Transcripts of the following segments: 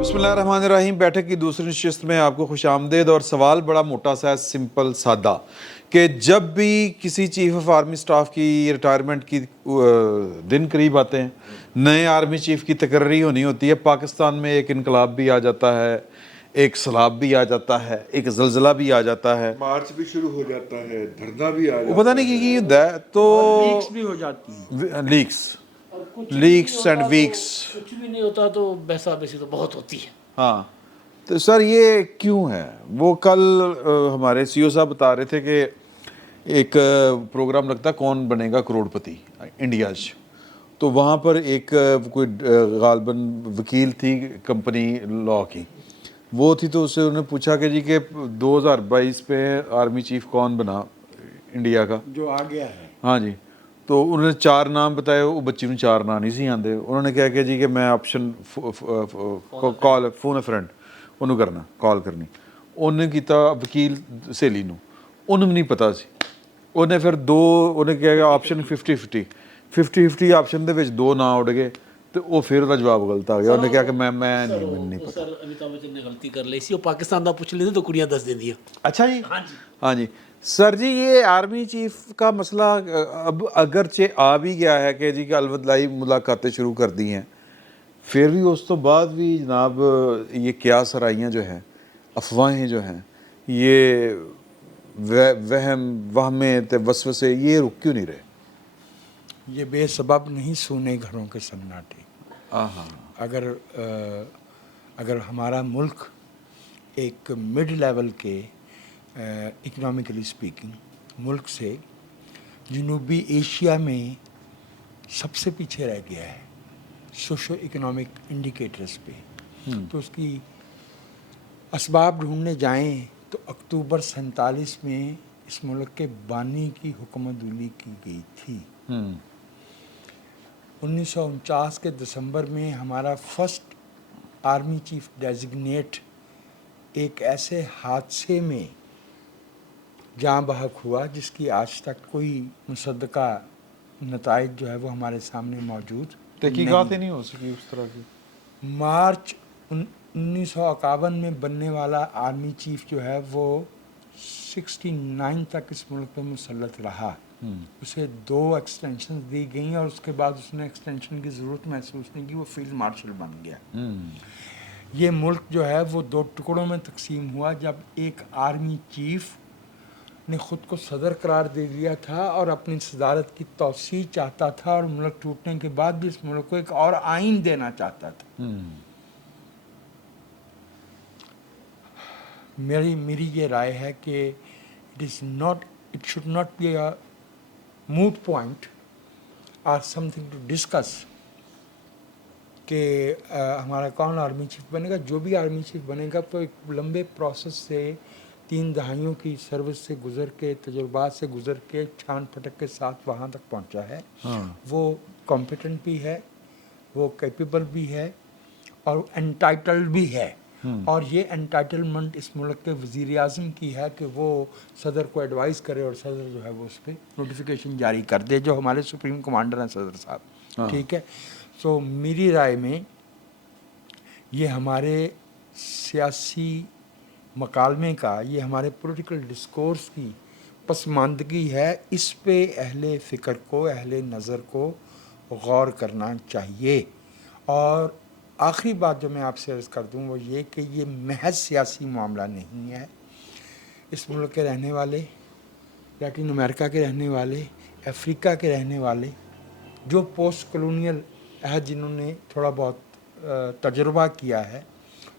بسم اللہ الرحمن الرحیم. بیٹھک کی دوسری نشست میں آپ کو خوش آمدید. اور سوال بڑا موٹا سا ہے, سمپل سادہ, کہ جب بھی کسی چیف آف آرمی سٹاف کی ریٹائرمنٹ کی دن قریب آتے ہیں, نئے آرمی چیف کی تقرری ہونی ہوتی ہے, پاکستان میں ایک انقلاب بھی آ جاتا ہے, ایک سیلاب بھی آ جاتا ہے, ایک زلزلہ بھی آ جاتا ہے, مارچ بھی شروع ہو جاتا ہے, دھرنا بھی آ جاتا ہے, پتہ نہیں کہ یہ ہوتا ہے تو لیکس بھی ہو جاتی ہیں, لیکس اینڈ ویکس. کچھ بھی نہیں ہوتا تو بحثہ بیسی تو بہت ہوتی ہے. ہاں تو سر یہ کیوں ہے؟ وہ کل ہمارے سی او صاحب بتا رہے تھے کہ ایک پروگرام لگتا ہے کون بنے گا کروڑ پتی انڈیا سے, تو وہاں پر ایک کوئی غالباً وکیل تھی کمپنی لا کی, وہ تھی, تو اس سے انہوں نے پوچھا کہ جی کہ 2022 پہ آرمی چیف کون بنا انڈیا کا, جو آ گیا ہے. ہاں جی, تو انہوں نے 4 نام بتائے, وہ بچی نے 4 نام نہیں سی آندے. انہوں نے کہا کہ جی کہ میں option call phone a friend انہوں کرنا کال کرنی. انہیں کیتا وکیل سہیلی نو, انہوں نہیں پتا سی. انہیں پھر 2 انہیں کہا کہ آپشن 50-50 آپشن دے وچ 2 نام اڑ گئے, تو وہ پھر وہ جواب غلط آ گیا. انہوں نے کہا کہ میں نہیں پتا. سر امیتابھ بچن نے غلطی کر لی سی, وہ پاکستان دا پوچھ لیتے تو کڑیاں دس دیں دیا. اچھا جی, ہاں جی سر جی, یہ آرمی چیف کا مسئلہ اب اگرچہ آ بھی گیا ہے کہ جی کہ الوداعی ملاقاتیں شروع کر دی ہیں, پھر بھی اس تو بعد بھی جناب یہ کیا سرائیاں جو ہیں, افواہیں جو ہیں, یہ وہمیں تے وسوسے, یہ رک کیوں نہیں رہے؟ یہ بے سبب نہیں سونے گھروں کے سناٹے. اگر ہمارا ملک ایک مڈ لیول کے اکنامکلی اسپیکنگ ملک سے جنوبی ایشیا میں سب سے پیچھے رہ گیا ہے سوشو اکنامک انڈیکیٹرز پہ, تو اس کی اسباب ڈھونڈنے جائیں تو اکتوبر 47 میں اس ملک کے بانی کی حکمت علی کی گئی تھی. 1949 کے دسمبر میں ہمارا فرسٹ آرمی چیف ڈیزگنیٹ ایک ایسے حادثے میں جاں بحق ہوا جس کی آج تک کوئی مصدقہ نتائج جو ہے وہ ہمارے سامنے موجود تحقیقات ہی نہیں ہو سکی اس طرح کی. مارچ 1951 میں بننے والا آرمی چیف جو ہے وہ 69 تک اس ملک پہ مسلط رہا. اسے 2 ایکسٹینشن دی گئیں اور اس کے بعد اس نے ایکسٹینشن کی ضرورت محسوس نہیں کی, وہ فیلڈ مارشل بن گیا. یہ ملک جو ہے وہ 2 ٹکڑوں میں تقسیم ہوا جب ایک آرمی چیف نے خود کو صدر قرار دے دیا تھا اور اپنی صدارت کی توسیع چاہتا تھا, اور ملک ٹوٹنے کے بعد بھی اس ملک کو ایک اور آئین دینا چاہتا تھا. میری یہ رائے ہے کہ it should not be a moot point or something to discuss کہ ہمارا کون آرمی چیف بنے گا. جو بھی آرمی چیف بنے گا تو ایک لمبے پروسیس سے 3 دہائیوں کی سروس سے گزر کے, تجربات سے گزر کے, چھان پھٹک کے ساتھ وہاں تک پہنچا ہے. وہ کمپیٹنٹ بھی ہے, وہ کیپیبل بھی ہے, اور انٹائٹلڈ بھی ہے. اور یہ انٹائٹلمنٹ اس ملک کے وزیر اعظم کی ہے کہ وہ صدر کو ایڈوائز کرے اور صدر جو ہے وہ اس پہ نوٹیفیکیشن جاری کر دے, جو ہمارے سپریم کمانڈر ہیں صدر صاحب. ٹھیک ہے, سو میری رائے میں یہ ہمارے سیاسی مکالمے کا, یہ ہمارے پولیٹیکل ڈسکورس کی پسماندگی ہے. اس پہ اہل فکر کو, اہل نظر کو غور کرنا چاہیے. اور آخری بات جو میں آپ سے عرض کر دوں وہ یہ کہ یہ محض سیاسی معاملہ نہیں ہے. اس ملک کے رہنے والے, لیٹن امریکہ کے رہنے والے, افریقہ کے رہنے والے, جو پوسٹ کلونیل عہد جنہوں نے تھوڑا بہت تجربہ کیا ہے,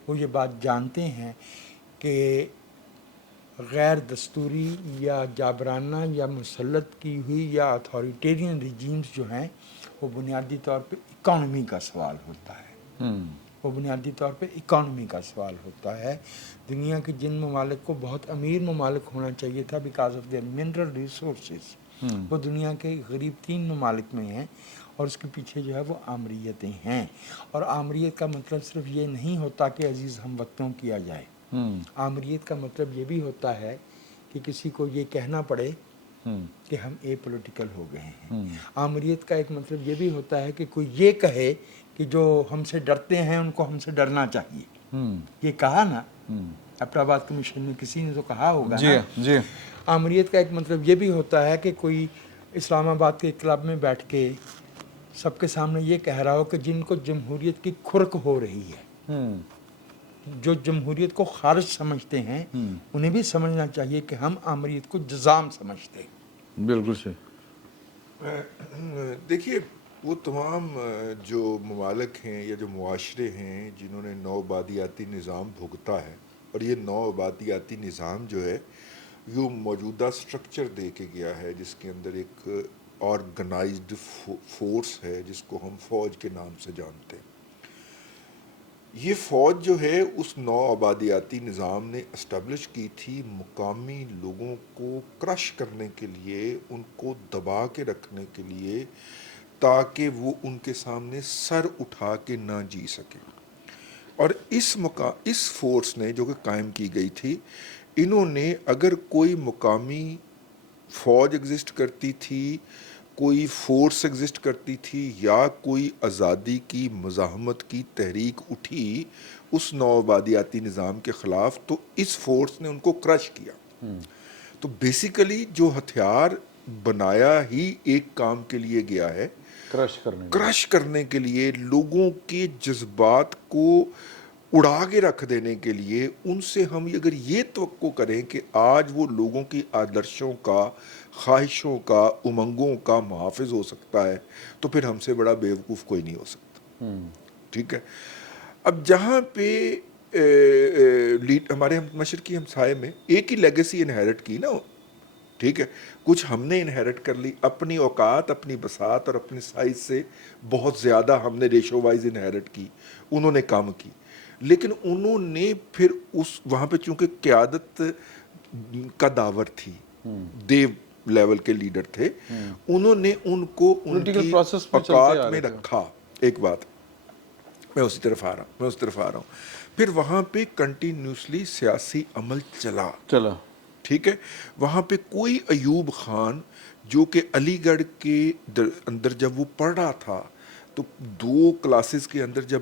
وہ یہ بات جانتے ہیں کہ غیر دستوری یا جابرانہ یا مسلط کی ہوئی یا اتھارٹیرین ریجیمز جو ہیں وہ بنیادی طور پہ اکانومی کا سوال ہوتا ہے. وہ بنیادی طور پہ اکانومی کا سوال ہوتا ہے. دنیا کے جن ممالک کو بہت امیر ممالک ہونا چاہیے تھا because of their mineral resources, وہ دنیا کے غریب 3 ممالک میں ہیں, اور اس کے پیچھے جو ہے وہ آمریتیں ہیں. اور آمریت کا مطلب صرف یہ نہیں ہوتا کہ عزیز ہم وطنوں کیا جائے. آمریت کا مطلب یہ بھی ہوتا ہے کہ کسی کو یہ کہنا پڑے کہ ہم اے پولیٹیکل ہو گئے ہیں. آمریت کا ایک مطلب یہ بھی ہوتا ہے کہ کوئی یہ کہے کہ جو ہم سے ڈرتے ہیں ان کو ہم سے ڈرنا چاہیے. یہ کہا نا اپنا کمیشن میں کسی نے تو کہا ہوگا جی نا. جی آمریت کا ایک مطلب یہ بھی ہوتا ہے کہ کوئی اسلام آباد کے کلب میں بیٹھ کے سب کے سامنے یہ کہہ رہا ہو کہ جن کو جمہوریت کی کھرک ہو رہی ہے, جو جمہوریت کو خارج سمجھتے ہیں, انہیں بھی سمجھنا چاہیے کہ ہم آمریت کو جزام سمجھتے ہیں. بالکل صحیح. دیکھیے وہ تمام جو ممالک ہیں یا جو معاشرے ہیں جنہوں نے نو آبادیاتی نظام بھگتا ہے, اور یہ نو آبادیاتی نظام جو ہے وہ موجودہ سٹرکچر دے کے گیا ہے جس کے اندر ایک آرگنائزڈ فورس ہے جس کو ہم فوج کے نام سے جانتے ہیں. یہ فوج جو ہے اس نو آبادیاتی نظام نے اسٹیبلش کی تھی مقامی لوگوں کو کرش کرنے کے لیے, ان کو دبا کے رکھنے کے لیے, تاکہ وہ ان کے سامنے سر اٹھا کے نہ جی سکے. اور اس فورس نے جو کہ قائم کی گئی تھی, انہوں نے اگر کوئی مقامی فوج ایگزسٹ کرتی تھی, کوئی فورس ایگزسٹ کرتی تھی, یا کوئی آزادی کی مزاحمت کی تحریک اٹھی اس نو آبادیاتی نظام کے خلاف, تو اس فورس نے ان کو کرش کیا. تو بیسیکلی جو ہتھیار بنایا ہی ایک کام کے لیے گیا ہے, کرش کرنے کے لیے, لوگوں کے جذبات کو اڑا کے رکھ دینے کے لیے. ان سے ہم اگر یہ توقع کریں کہ آج وہ لوگوں کی آدرشوں کا, خواہشوں کا, امنگوں کا محافظ ہو سکتا ہے, تو پھر ہم سے بڑا بیوقوف کوئی نہیں ہو سکتا. ٹھیک ہے. اب جہاں پہ ہمارے مشرقی ہمسائے میں ایک ہی لیگیسی انہیرٹ کی نا, ٹھیک ہے, کچھ ہم نے انہیرٹ کر لی اپنی اوقات, اپنی بساط اور اپنی سائز سے بہت زیادہ ہم نے ریشو وائز انہیرٹ کی, انہوں نے کم کی. لیکن انہوں نے پھر وہاں پہ چونکہ قیادت کا داور تھی, دیو لیول کے لیڈر تھے, انہوں نے ان کو ان کی اوقات میں رکھا. ایک بات میں اسی طرف آ رہا ہوں, پھر وہاں پہ کنٹینیوسلی سیاسی عمل چلا. ٹھیک ہے. وہاں پہ کوئی ایوب خان جو کہ علی گڑھ کے اندر جب وہ پڑھ رہا تھا, تو 2 کلاسز کے اندر جب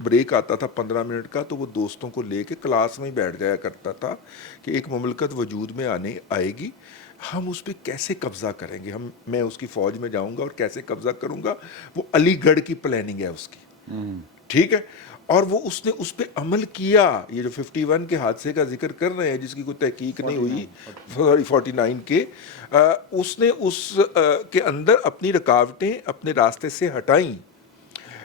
بریک آتا تھا 15 منٹ کا, تو وہ دوستوں کو لے کے کلاس میں ہی بیٹھ جایا کرتا تھا کہ ایک مملکت وجود میں آئے گی, ہم اس پہ کیسے قبضہ کریں گے, میں اس کی فوج میں جاؤں گا اور کیسے قبضہ کروں گا. وہ علی گڑھ کی پلاننگ ہے اس کی. ٹھیک ہے. اور وہ اس نے اس پہ عمل کیا. یہ جو 51 کے حادثے کا ذکر کر رہے ہیں جس کی کوئی تحقیق نہیں ہوئی, 49 کے, اس نے اس کے اندر اپنی رکاوٹیں اپنے راستے سے ہٹائیں.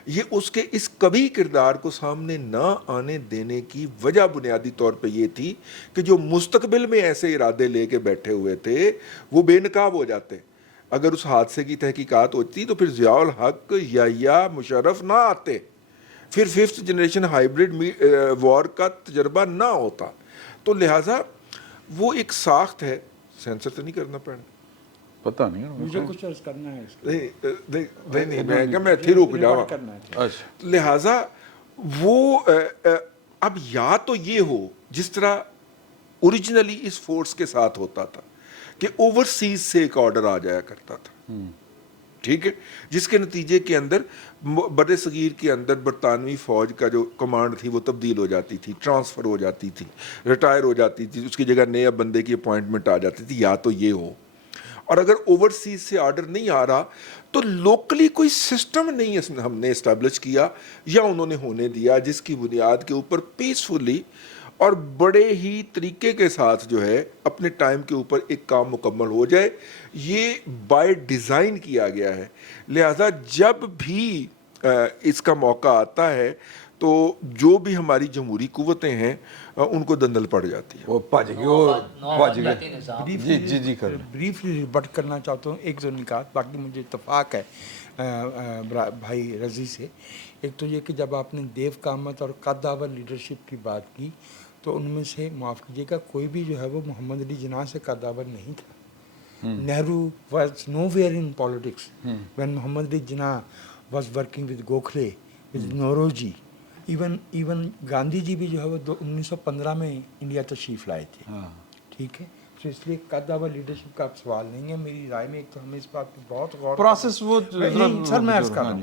یہ اس کے اس کبھی کردار کو سامنے نہ آنے دینے کی وجہ بنیادی طور پہ یہ تھی کہ جو مستقبل میں ایسے ارادے لے کے بیٹھے ہوئے تھے وہ بے نقاب ہو جاتے. اگر اس حادثے کی تحقیقات ہوتی تو پھر ضیاء الحق یا مشرف نہ آتے, پھر 5th جنریشن ہائیبرڈ وار کا تجربہ نہ ہوتا. تو لہٰذا وہ ایک ساخت ہے. سینسر تو نہیں کرنا پڑنا, پتہ نہیں مجھے کچھ عرض کرنا ہے اس نہیں, میں پھر رک جاؤں. لہٰذا وہ اب یا تو یہ ہو جس طرح اوریجنلی اس فورس کے ساتھ ہوتا تھا کہ اوورسیز سے ایک آرڈر آ جایا کرتا تھا, ٹھیک ہے, جس کے نتیجے کے اندر بر صغیر کے اندر برطانوی فوج کا جو کمانڈ تھی وہ تبدیل ہو جاتی تھی, ٹرانسفر ہو جاتی تھی, ریٹائر ہو جاتی تھی, اس کی جگہ نئے بندے کی اپوائنٹمنٹ آ جاتی تھی. یا تو یہ ہو, اور اگر اوورسیز سے آرڈر نہیں آ رہا تو لوکلی کوئی سسٹم نہیں ہم نے اسٹیبلش کیا یا انہوں نے ہونے دیا جس کی بنیاد کے اوپر پیسفلی اور بڑے ہی طریقے کے ساتھ جو ہے اپنے ٹائم کے اوپر ایک کام مکمل ہو جائے. یہ بائی ڈیزائن کیا گیا ہے. لہذا جب بھی اس کا موقع آتا ہے تو جو بھی ہماری جمہوری قوتیں ہیں ان کو دندل پڑ جاتی ہے. بریفلی ریبٹ کرنا چاہتا ہوں ایک دو نکات, باقی مجھے اتفاق ہے بھائی رضی سے. ایک تو یہ کہ جب آپ نے دیو قامت اور قدآور لیڈرشپ کی بات کی تو ان میں سے معاف کیجیے گا کوئی بھی جو ہے وہ محمد علی جناح سے قدآور نہیں تھا. Nehru was no where in politics when Muhammad Ali Jinnah was working with Gokhale, with Naoroji. Even Gandhi ji بھی جو ہے وہ 1915 میں انڈیا تشریف لائے تھے. ٹھیک ہے, تو اس لیے قدآور لیڈرشپ کا اب سوال نہیں ہے. میری رائے میں ایک تو ہمیں اس بات پہ بہت غور پروسیس وہ سر میں عرض کر رہا ہوں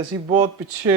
ਅਸੀਂ ਬਹੁਤ ਪਿੱਛੇ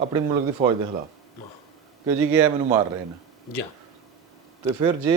ਆਪਣੀ ਮੁਲਕ ਦੀ ਫੌਜ ਦੇ ਖਿਲਾਫ ਕਿ ਜੀ ਕਿ ਇਹ ਮੈਨੂੰ ਮਾਰ ਰਹੇ ਨੇ ਜੀ। ਤੇ ਫਿਰ ਜੇ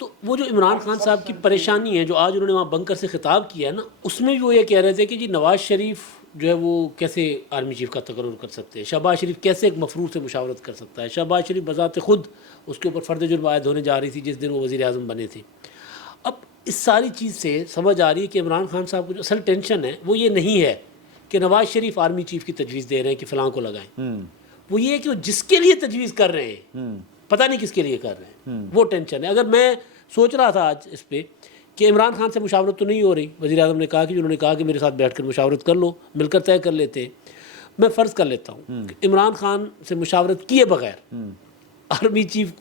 تو وہ جو عمران خان صاحب کی پریشانی ہے جو آج انہوں نے وہاں بنکر سے خطاب کیا ہے نا، اس میں بھی وہ یہ کہہ رہے تھے کہ جی نواز شریف جو ہے وہ کیسے آرمی چیف کا تقرر کر سکتے ہیں، شہباز شریف کیسے ایک مفروض سے مشاورت کر سکتا ہے، شہباز شریف بذات خود اس کے اوپر فرد جرم عائد ہونے جا رہی تھی جس دن وہ وزیر اعظم بنے تھے۔ اب اس ساری چیز سے سمجھ آ رہی ہے کہ عمران خان صاحب کو جو اصل ٹینشن ہے وہ یہ نہیں ہے کہ نواز شریف آرمی چیف کی تجویز دے رہے ہیں کہ فلاں کو لگائیں، وہ یہ ہے کہ وہ جس کے لیے تجویز کر رہے ہیں پتہ نہیں کس کے لیے کر رہے ہیں، وہ ٹینشن ہے۔ اگر میں سوچ رہا تھا آج اس پہ کہ عمران خان سے مشاورت تو نہیں ہو رہی، وزیر اعظم نے کہا کہ انہوں نے کہا کہ میرے ساتھ بیٹھ کر مشاورت کر لو، مل کر طے کر لیتے ہیں۔ میں فرض کر لیتا ہوں کہ عمران خان سے مشاورت کیے بغیر آرمی چیف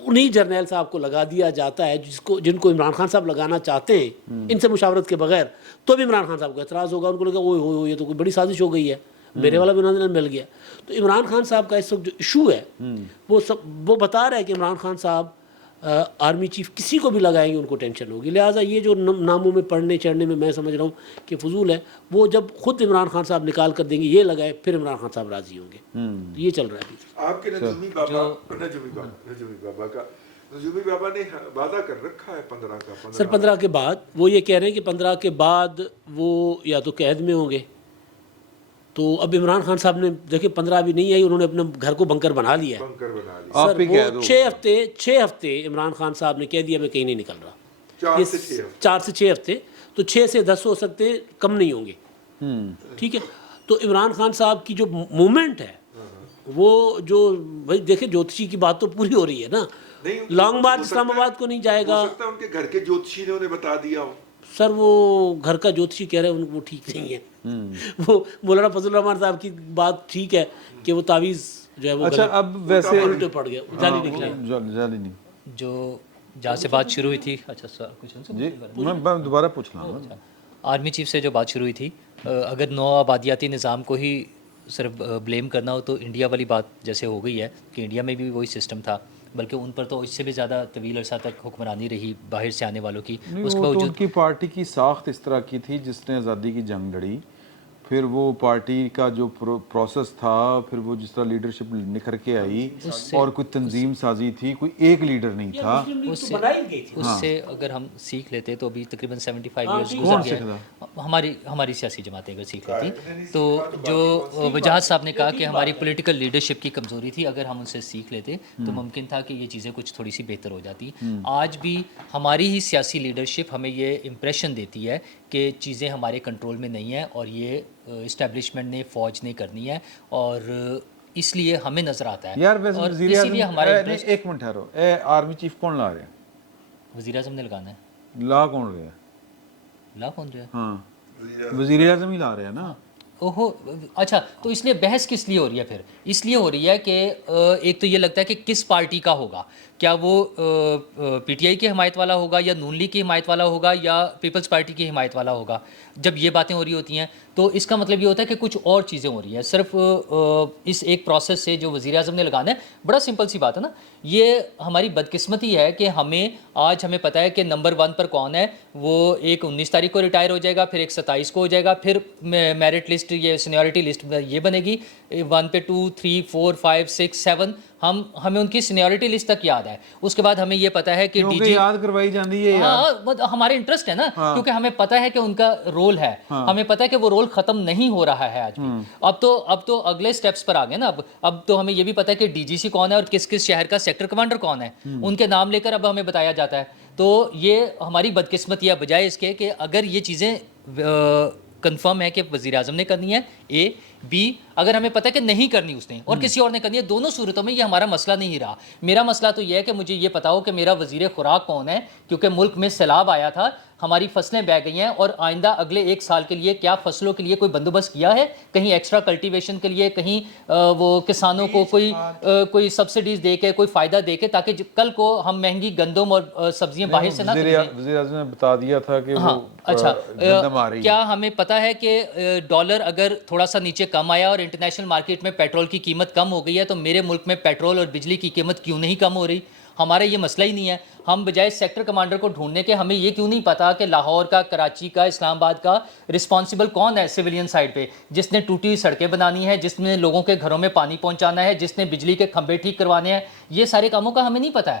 انہی جرنیل صاحب کو لگا دیا جاتا ہے جن کو عمران خان صاحب لگانا چاہتے ہیں، ان سے مشاورت کے بغیر، تو بھی عمران خان صاحب کو اعتراض ہوگا، ان کو لگا اوہ یہ تو کوئی بڑی سازش ہو گئی ہے، میرے والا بھی مل گیا۔ تو عمران خان صاحب کا اس وقت جو ایشو ہے وہ بتا رہا ہے کہ عمران خان صاحب آرمی چیف کسی کو بھی لگائیں گے ان کو ٹینشن ہوگی، لہٰذا یہ جو ناموں میں پڑھنے چڑھنے میں سمجھ رہا ہوں کہ فضول ہے، وہ جب خود عمران خان صاحب نکال کر دیں گے یہ لگائے پھر عمران خان صاحب راضی ہوں گے۔ یہ چل رہا ہے ابھی۔ آپ کے نجومی بابا نے وعدہ کر رکھا ہے 15 کا، سر 15 کے بعد وہ یہ کہہ رہے ہیں کہ 15 کے بعد وہ یا تو قید میں ہوں گے، تو اب عمران خان صاحب نے دیکھیں 15 ابھی نہیں آئی، انہوں نے اپنے گھر کو بنکر بنا لیا ہے سر، وہ 6 ہفتے عمران خان صاحب نے کہہ دیا میں کہیں نہیں نکل رہا، 4 سے 6 ہفتے، تو 6 سے 10 ہو سکتے ہیں، کم نہیں ہوں گے، ٹھیک ہے۔ تو عمران خان صاحب کی جو مومنٹ ہے وہ جو بھائی دیکھیں جوتشی کی بات تو پوری ہو رہی ہے نا، لانگ مارچ اسلام آباد کو نہیں جائے گا، ہو سکتا ہے ان کے گھر کے جوتشی نے انہیں بتا دیا ہو۔ سر وہ گھر کا جوتشی کہہ رہے ہیں وہ ٹھیک نہیں ہے، وہ مولانا فضل الرحمان صاحب کی بات ٹھیک ہے کہ وہ تعویذ جو ہے وہ اچھا اب ویسے الٹے پڑ گیا، جعلی نکلا۔ جعلی نہیں جو جہاں سے بات شروع ہوئی تھی، اچھا سوال کچھ جی میں دوبارہ پوچھ رہا ہوں، آرمی چیف سے جو بات شروع ہوئی تھی، اگر نو آبادیاتی نظام کو ہی صرف بلیم کرنا ہو تو انڈیا والی بات جیسے ہو گئی ہے کہ انڈیا میں بھی وہی سسٹم تھا، بلکہ ان پر تو اس سے بھی زیادہ طویل عرصہ تک حکمرانی رہی باہر سے آنے والوں کی، اس کے ان باوجود کی پارٹی کی ساخت اس طرح کی تھی جس نے آزادی کی جنگ لڑی، پھر وہ پارٹی کا جو پروسیس تھا، پھر وہ جس طرح لیڈرشپ نکھر کے آئی اور کوئی تنظیم سازی تھی، کوئی ایک لیڈر نہیں تھا، اس سے اگر ہم سیکھ لیتے تو ابھی تقریباً 75 ایئرس گزر گئے، ہماری سیاسی جماعتیں اگر سیکھ لیتی تو جو وجاہت صاحب نے کہا کہ ہماری پولیٹیکل لیڈرشپ کی کمزوری تھی، اگر ہم ان سے سیکھ لیتے تو ممکن تھا کہ یہ چیزیں کچھ تھوڑی سی بہتر ہو جاتی۔ آج بھی ہماری ہی سیاسی لیڈرشپ ہمیں یہ امپریشن دیتی ہے کہ چیزیں ہمارے کنٹرول میں نہیں ہیں اور یہ اسٹیبلشمنٹ نے فوج نے کرنی ہے، اور اس لیے ہمیں نظر آتا ہے یار ویسے اور وزیر اسی لیے ہمارے اعظم ایک منٹ ٹھہرو، آرمی چیف کون لا رہے ہیں؟ وزیر اعظم نے لگانا ہے۔ لا کون رہے ہیں؟ لا کون رہا ہے؟ ہاں وزیر اعظم ہی لا رہے ہیں نا۔ اوہو اچھا، تو اس لیے بحث کس لیے ہو رہی ہے پھر؟ اس لیے ہو رہی ہے کہ ایک تو یہ لگتا ہے کہ کس پارٹی کا ہوگا، کیا وہ پی ٹی آئی کی حمایت والا ہوگا یا نون لیگ کی حمایت والا ہوگا یا پیپلز پارٹی کی حمایت والا ہوگا۔ جب یہ باتیں ہو رہی ہوتی ہیں تو اس کا مطلب یہ ہوتا ہے کہ کچھ اور چیزیں ہو رہی ہیں۔ صرف اس ایک پروسیس سے جو وزیر اعظم نے لگانا ہے، بڑا سمپل سی بات ہے نا، یہ ہماری بدقسمتی ہے کہ آج ہمیں پتہ ہے کہ نمبر 1 پر کون ہے، وہ ایک 19 تاریخ کو ریٹائر ہو جائے گا، پھر ایک 27 کو ہو جائے گا، پھر میرٹ لسٹ یہ سینیورٹی لسٹ یہ بنے گی 1 پہ 2 3 4 5 6 7، ہمیں ان کی سینیورٹی لسٹ تک یاد ہے۔ اس کے بعد ہمیں یہ پتہ ہے کہ ڈی جی یاد کروائی جاتی ہے، ہاں ہمارے انٹرسٹ ہے نا، کیونکہ ہمیں پتہ ہے کہ ان کا رول ہے، ہمیں پتہ ہے کہ وہ رول ختم نہیں ہو رہا ہے آج بھی۔ اب تو اگلے سٹیپس پر آ گئے نا، اب تو ہمیں یہ بھی پتہ ہے کہ ڈی جی سی کون ہے اور کس کس شہر کا سیکٹر کمانڈر کون ہے، ان کے نام لے کر اب ہمیں بتایا جاتا ہے۔ تو یہ ہماری بدقسمتی ہے، بجائے اس کے کہ اگر یہ چیزیں کنفرم ہے کہ وزیر اعظم نے کرنی ہے اے بی، اگر ہمیں پتہ ہے کہ نہیں کرنی اس نے اور کسی اور نے کرنی ہے، دونوں صورتوں میں یہ ہمارا مسئلہ نہیں رہا۔ میرا مسئلہ تو یہ ہے کہ مجھے یہ پتا ہو کہ میرا وزیر خوراک کون ہے، کیونکہ ملک میں سیلاب آیا تھا، ہماری فصلیں بہہ گئی ہیں، اور آئندہ اگلے 1 سال کے لیے کیا فصلوں کے لیے کوئی بندوبست کیا ہے، کہیں ایکسٹرا کلٹیویشن کے لیے، کہیں وہ کسانوں کو کوئی سبسڈیز دے کے کوئی فائدہ دے کے، تاکہ کل کو ہم مہنگی گندم اور سبزیاں باہر سے نہ خریدیں۔ وزیر اعظم نے بتا دیا تھا کہ ہاں اچھا، گندم آ رہی ہے۔ کیا ہمیں پتہ ہے کہ ڈالر اگر تھوڑا سا نیچے کم آیا اور انٹرنیشنل مارکیٹ میں پیٹرول کی قیمت کم ہو گئی ہے تو میرے ملک میں پیٹرول اور بجلی کی قیمت کیوں نہیں کم ہو رہی؟ ہمارا یہ مسئلہ ہی نہیں ہے۔ ہم بجائے سیکٹر کمانڈر کو ڈھونڈنے کے ہمیں یہ کیوں نہیں پتا کہ لاہور کا، کراچی کا، اسلام آباد کا رسپانسبل کون ہے سویلین سائڈ پہ، جس نے ٹوٹی ہوئی سڑکیں بنانی ہے، جس نے لوگوں کے گھروں میں پانی پہنچانا ہے، جس نے بجلی کے کھمبے ٹھیک کروانے ہیں، یہ سارے کاموں کا ہمیں نہیں پتا ہے۔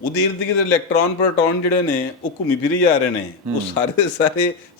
ਉਹਦੇ ਇਰਦ ਗਿਰਦ ਇਲੈਕਟ੍ਰੋਨ ਪ੍ਰੋਟੋਨ ਜਿਹੜੇ ਨੇ ਉਹ ਘੁੰਮੀ ਫਿਰੀ ਜਾ ਰਹੇ ਨੇ, ਉਹ ਸਾਰੇ ਸਾਰੇ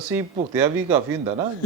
ਅਸੀਂ ਭੁਗਤਿਆ ਵੀ ਕਾਫੀ ਹੁੰਦਾ ਨਾ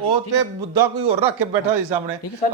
ਉਹ ਤੇ ਮੁੱਦਾ ਕੋਈ ਹੋਰ ਰੱਖ ਕੇ ਬੈਠਾ ਸੀ ਸਾਹਮਣੇ,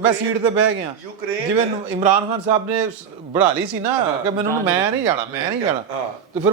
ਮੈਂ ਸੀਟ ਤੇ ਬਹਿ ਗਿਆ। ਜਿਵੇਂ ਇਮਰਾਨ ਖਾਨ ਸਾਹਿਬ ਨੇ ਬਣਾ ਲਈ ਸੀ ਨਾ ਕਿ ਮੈਨੂੰ ਮੈਂ ਨਹੀਂ ਜਾਣਾ, ਮੈਂ ਨਹੀਂ ਜਾਣਾ, ਤੇ ਫਿਰ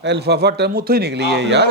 ਇਹ ਲਿਫਾਫਾ ਟਰਮ ਉੱਥੋਂ ਹੀ ਨਿਕਲੀ ਹੈ ਯਾਰ।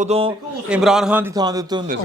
ਉਦੋਂ ਇਮਰਾਨ ਖਾਨ ਦੀ ਥਾਂ ਦੇ ਉੱਤੇ ਹੁੰਦੇ ਸਨ।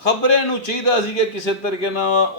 ਖਬਰਾਂ ਨੂੰ ਚਾਹੀਦਾ ਸੀ ਕਿ ਕਿਸੇ ਤਰੀਕੇ ਨਾਲ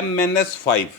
MNS5।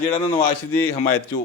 ਜਿਹੜਾ ਨਾ ਨਵਾਜ਼ ਸ਼ਰੀਫ ਦੀ ਹਮਾਇਤ ਚੋਂ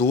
2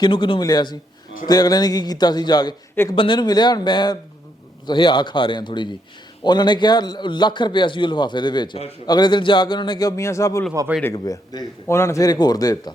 ਕਿਹਨੂੰ ਕਿਹਨੂੰ ਮਿਲਿਆ ਸੀ ਤੇ ਅਗਲੇ ਨੇ ਕੀ ਕੀਤਾ ਸੀ ਜਾ ਕੇ ਇੱਕ ਬੰਦੇ ਨੂੰ ਮਿਲਿਆ ਮੈਂ ਹਿਆ ਖਾ ਰਿਹਾ ਥੋੜੀ ਜੀ ਉਹਨਾਂ ਨੇ ਕਿਹਾ ਲੱਖ ਰੁਪਇਆ ਸੀ ਉਹ ਲਿਫਾਫੇ ਦੇ ਵਿੱਚ ਅਗਲੇ ਦਿਨ ਜਾ ਕੇ ਉਹਨਾਂ ਨੇ ਕਿਹਾ ਮੀਆਂ ਸਾਹਿਬ ਉਹ ਲਿਫਾਫਾ ਹੀ ਡਿੱਗ ਪਿਆ ਉਹਨਾਂ ਨੇ ਫਿਰ ਇੱਕ ਹੋਰ ਦੇ ਦਿੱਤਾ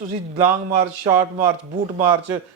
ਤੁਸੀਂ long march short march boot march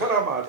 ਸਾਰਾ ਮਾਰਚ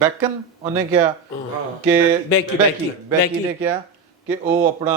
ਬੈਕਨ ਉਹਨੇ ਕਿਹਾ ਕਿ ਬੈਕੀ ਨੇ ਕਿਹਾ ਕਿ ਉਹ ਆਪਣਾ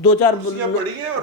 2-4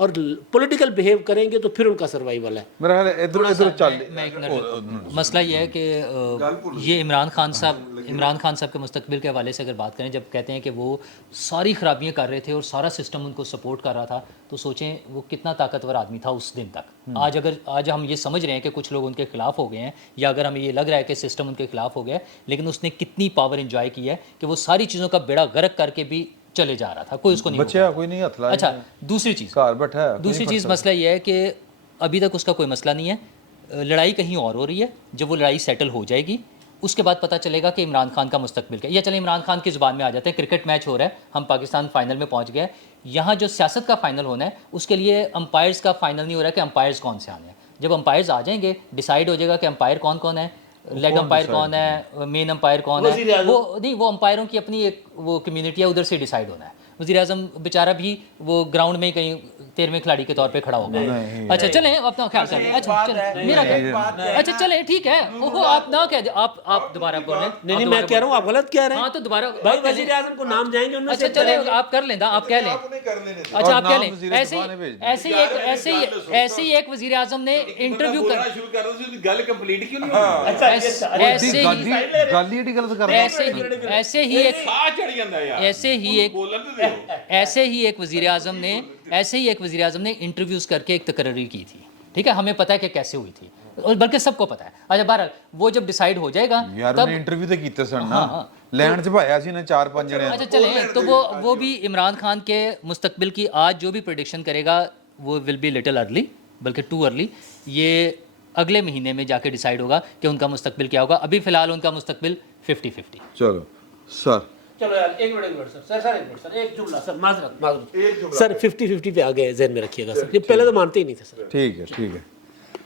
اور پولیٹیکل بیہیو کریں گے تو پھر ان کا سروائیول ہے. میرا خیال ہے ادھر چل میں ایک منٹ مسئلہ یہ ہے کہ یہ عمران خان صاحب کے مستقبل کے حوالے سے اگر بات کریں، جب کہتے ہیں کہ وہ ساری خرابیاں کر رہے تھے اور سارا سسٹم ان کو سپورٹ کر رہا تھا، تو سوچیں وہ کتنا طاقتور آدمی تھا اس دن تک. آج ہم یہ سمجھ رہے ہیں کہ کچھ لوگ ان کے خلاف ہو گئے ہیں، یا اگر ہمیں یہ لگ رہا ہے کہ سسٹم ان کے خلاف ہو گیا ہے، لیکن اس نے کتنی پاور انجوائے کی ہے کہ وہ ساری چیزوں کا بیڑا غرق کر کے بھی چلے جا رہا تھا، کوئی اس کو نہیں بچیا کوئی نہیں ہتھ لایا. اچھا دوسری چیز گھر بیٹھا ہے. دوسری چیز مسئلہ یہ ہے کہ ابھی تک اس کا کوئی مسئلہ نہیں ہے، لڑائی کہیں اور ہو رہی ہے. جب وہ لڑائی سیٹل ہو جائے گی اس کے بعد پتہ چلے گا کہ عمران خان کا مستقبل کیا. یا چلیں عمران خان کی زبان میں آ جاتے ہیں، کرکٹ میچ ہو رہا ہے، ہم پاکستان فائنل میں پہنچ گئے، یہاں جو سیاست کا فائنل ہونا ہے اس کے لیے امپائرز کا فائنل نہیں ہو رہا ہے کہ امپائرز کون سے آنے ہیں. جب امپائرز آ جائیں گے ڈیسائیڈ ہو جائے گا کہ امپائر کون کون ہے، لیگ امپائر کون ہے، مین امپائر کون ہے. وہ امپائروں کی اپنی ایک وہ کمیونٹی ہے، ادھر سے ڈیسائیڈ ہونا ہے. وزیر اعظم بیچارہ بھی وہ گراؤنڈ میں کہیں 13ویں کھلاڑی کے طور پہ کھڑا ہوگا. اچھا چلیں اپنا خیال کریں. اچھا چلیں ٹھیک ہے، آپ نہ کہہ دیں، آپ دوبارہ بولیں. نہیں میں کہہ رہا ہوں آپ غلط کہہ رہے ہیں. ہاں تو دوبارہ بھائی وزیر اعظم کو نام جائیں گے. اچھا چلیں آپ کر لیں، آپ کہہ لیں. اچھا آپ کہہ لیں. ایسے ہی ایک وزیر اعظم نے انٹرویو گل کمپلیٹ کیوں نہیں ایسے ہی ایک وزیر اعظم نے انٹرویوز کر کے ایک تقرری کی تھی. ٹھیک ہے، ہمیں پتہ ہے کہ کیسے ہوئی تھی، اور بلکہ سب کو پتہ ہے. اچھا بہرحال وہ جب ڈیسائیڈ ہو جائے گا تب انٹرویو تے کیتے سن نا لینڈ چ پایا سی نے 4-5 جنے. اچھا چلیں تو وہ بھی عمران خان کے مستقبل کی آج جو بھی پریڈکشن کرے گا وہ ول بی لٹل ارلی، بلکہ ٹو ارلی. یہ اگلے مہینے میں جا کے ڈیسائیڈ ہوگا کہ ان کا مستقبل کیا ہوگا. ابھی فی الحال ان کا مستقبل 50-50. چلو سر چلو یار ایک منٹ سر ایک جملہ سر، معذرت سر 50-50 پہ آ گئے، ذہن میں رکھیے گا سر، یہ پہلے تو مانتے ہی نہیں تھے سر. ٹھیک ہے.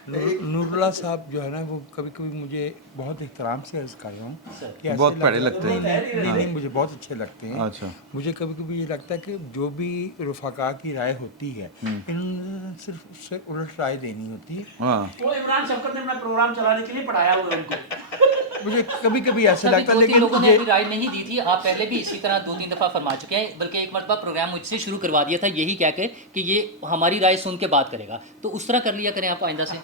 نور اللہ صاحب جو ہے نا وہ کبھی کبھی مجھے بہت احترام سے عرض کر رہا ہوں کہ بہت پیڑے لگتے ہیں. نہیں مجھے بہت اچھے لگتے ہیں. اچھا مجھے کبھی کبھی یہ لگتا ہے کہ جو بھی رفقا کی رائے ہوتی ہے ان صرف اس سے الٹ رائے دینی ہوتی ہے. ہاں وہ عمران شفقت نے اپنا پروگرام چلانے کے لیے پڑھایا ہوا ہے ان کو. مجھے کبھی کبھی ایسا لگتا ہے، لیکن لوگوں نے ابھی رائے نہیں دی تھی. آپ پہلے بھی اسی طرح 2-3 دفعہ فرما چکے ہیں، بلکہ ایک مرتبہ پروگرام مجھ سے شروع کروا دیا تھا یہی کہہ کے کہ یہ ہماری رائے سن کے بات کرے گا. تو اس طرح کر لیا کریں آپ آئندہ سے.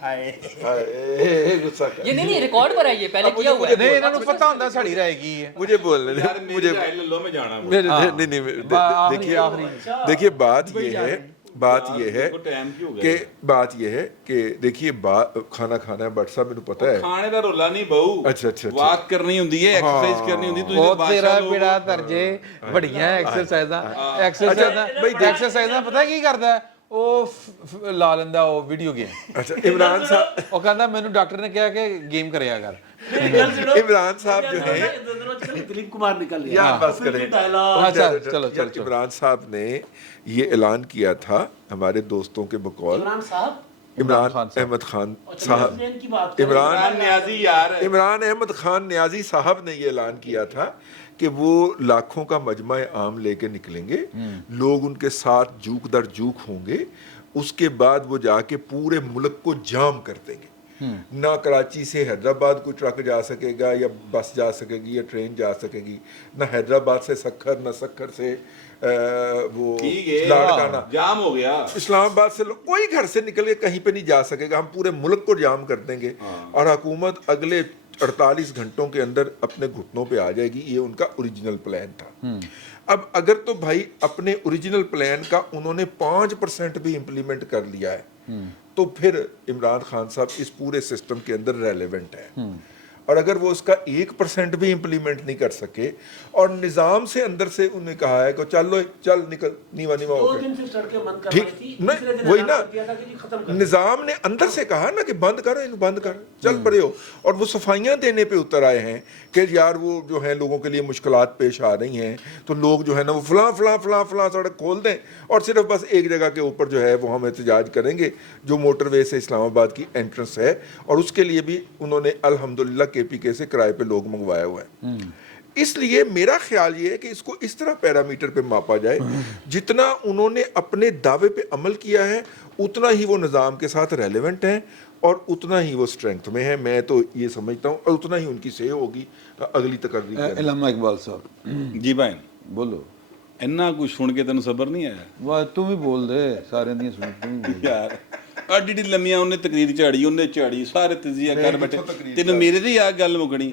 یہ نہیں ریکارڈ پر ہے، یہ پہلے کیا ہوا ہے. نہیں انہاں نوں پتہ ہوندا ساڈی رائے کی ہے. مجھے بولنے دیں، مجھے دیکھیے بات یہ ہے کہ دیکھیے کھانا کھانا ہے. بٹ صاحب مینوں پتہ ہے کھانے دا رولا نہیں بہو. اچھا واک کرنی ہوندی ہے، ایکسرسائز کرنی ہوندی. او تیرا بیڑا درجے بڑیاں ایکسرسائزاں پتہ کی کردا ہے، وہ لا لیندا وہ ویڈیو گیم. اچھا عمران صاحب، وہ کہندا مینوں ڈاکٹر نے کہا کہ گیم کریا کر. عمران صاحب جو ہے دلیپ کمار نکل گیا. یار بس کریں. اچھا چلو عمران صاحب نے یہ اعلان کیا تھا ہمارے دوستوں کے بقول، عمران احمد خان صاحب، عمران احمد خان نیازی صاحب نے یہ اعلان کیا تھا کہ وہ لاکھوں کا مجمع عام لے کے نکلیں گے، لوگ ان کے ساتھ جوک در جوک ہوں گے. اس کے بعد وہ جا کے پورے ملک کو جام کر دیں گے. نہ کراچی سے حیدرآباد کوئی ٹرک جا سکے گا یا بس جا سکے گی یا ٹرین جا سکے گی، نہ حیدرآباد سے سکھر، نہ سکھر سے وہ لاڑکانہ جام ہو گیا. اسلام آباد سے کوئی گھر سے نکل کے کہیں پہ نہیں جا سکے گا. ہم پورے ملک کو جام کر دیں گے اور حکومت اگلے 48 گھنٹوں کے اندر اپنے گھٹنوں پہ آ جائے گی. یہ ان کا اوریجنل پلان تھا. اب اگر تو بھائی اپنے اوریجنل پلان کا انہوں نے 5% بھی امپلیمنٹ کر لیا ہے تو پھر عمران خان صاحب اس پورے سسٹم کے اندر ریلیونٹ ہے. اور اگر وہ اس کا 1% بھی امپلیمنٹ نہیں کر سکے اور نظام سے اندر سے انہوں نے کہا ہے کہ چل نکل نیوا ہو کے ٹھیک نہیں، وہی نا نظام نے اندر سے کہا نا کہ بند کر چل پڑے ہو. اور وہ صفائیاں دینے پہ اتر آئے ہیں کہ یار وہ جو ہیں لوگوں کے لیے مشکلات پیش آ رہی ہیں تو لوگ جو ہے نا وہ فلاں سڑک کھول دیں اور صرف بس ایک جگہ کے اوپر جو ہے وہ ہم احتجاج کریں گے جو موٹر وے سے اسلام آباد کی انٹرنس ہے. اور اس کے لیے بھی انہوں نے الحمدللہ KPK سے کرائے پہ لوگ منگوایا ہوا ہے. اس لیے میرا خیال یہ ہے کہ اس کو اس طرح پیرامیٹر پہ ماپا جائے، جتنا انہوں نے اپنے دعوے پہ عمل کیا ہے اتنا ہی وہ نظام کے ساتھ ریلیونٹ ہیں اور اتنا ہی وہ اسٹرینتھ میں ہے. میں تو یہ سمجھتا ہوں اور اتنا ہی ان کی سے ہوگی اگلی تقرری. علامہ اقبال صاحب جی بھائی بولو. ਇੰਨਾ ਕੁਝ ਸੁਣ ਕੇ ਤੈਨੂੰ ਸਬਰ ਨਹੀਂ ਆਇਆ ਵਾਹ ਤੂੰ ਵੀ ਬੋਲ ਦੇ ਸਾਰਿਆਂ ਦੀਆਂ ਸੁਣ ਤੂੰ ਵੀ ਬੋਲ। ਯਾਰ ਅੱਡੀ ਡੀ ਲੰਮੀਆਂ ਉਹਨੇ ਤਕਰੀਰ ਝਾੜੀ ਉਹਨੇ ਝਾੜੀ ਸਾਰੇ ਤਜੀਆ ਕਰ ਬੈਠੇ ਤੈਨੂੰ ਮੇਰੇ ਦੀ ਆ ਗੱਲ ਮੁਕਣੀ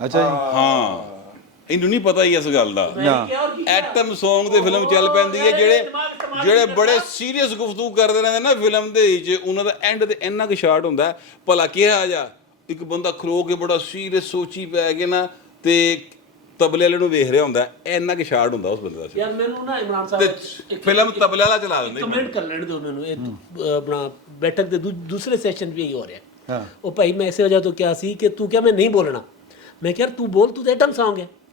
ਅੱਛਾ ਜੀ ਹਾਂ ਇਹਨੂੰ ਨਹੀਂ ਪਤਾ ਹੀ ਇਸ ਗੱਲ ਦਾ ਐਟਮ Song ਤੇ ਫਿਲਮ ਚੱਲ ਪੈਂਦੀ ਹੈ ਜਿਹੜੇ ਬੜੇ ਸੀਰੀਅਸ ਗੁਫ਼ਤਗੂ ਕਰਦੇ ਰਹਿੰਦੇ ਨਾ ਫਿਲਮ ਦੇ ਵਿੱਚ ਉਹਨਾਂ ਦਾ ਐਂਡ ਤੇ ਇੰਨਾ ਕੁ ਸ਼ਾਟ ਹੁੰਦਾ ਭਲਾ ਕਿਹਾ ਜਾ ਇੱਕ ਬੰਦਾ ਖਲੋ ਕੇ ਬੜਾ ਸੀਰੀਅਸ ਸੋਚੀ ਪੈ ਕੇ ਨਾ ਤੇ ਤਬਲੇ ਵਾਲੇ ਨੂੰ ਵੇਖ ਰਿਹਾ ਹੁੰਦਾ ਇੰਨਾ ਕੁ ਸ਼ਾਟ ਹੁੰਦਾ ਉਸ ਬੰਦੇ ਦਾ ਯਾਰ ਮੈਨੂੰ ਨਾ ਇਮਰਾਨ ਸਾਹਿਬ ਫਿਲਮ ਤਬਲੇ ਵਾਲਾ ਚਲਾ ਦਿੰਦੇ ਕਮੈਂਟ ਕਰ ਲੈਣ ਦਿਓ ਮੈਨੂੰ ਇਹ ਆਪਣਾ ਬੈਠਕ ਦੇ ਦੂਸਰੇ ਸੈਸ਼ਨ ਵੀ ਇਹੀ ਹੋ ਰਿਹਾ ਹਾਂ ਉਹ ਭਾਈ ਮੈਂ ਇਸੇ ਵਜ੍ਹਾ ਤੋਂ ਕਿਹਾ ਸੀ ਕਿ ਤੂੰ ਕਿਹਾ ਮੈਂ ਨਹੀਂ ਬੋਲਣਾ ਮੈਂ ਕਿਹਾ ਤੂੰ ਬੋਲ ਤੂੰ ਤਾਂ ਐਟਮ ਸੌਂਗ ਹੈ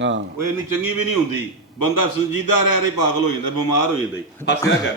ਹਾਂ ਉਹ ਇੰਨੀ ਚੰਗੀ ਵੀ ਨਹੀਂ ਹੁੰਦੀ ਬੰਦਾ ਸੰਜੀਦਾ ਰਹਿ ਪਾਗਲ ਹੋ ਜਾਂਦਾ ਬਿਮਾਰ ਹੋ ਜਾਂਦਾ ਹੱਸਿਆ ਕਰ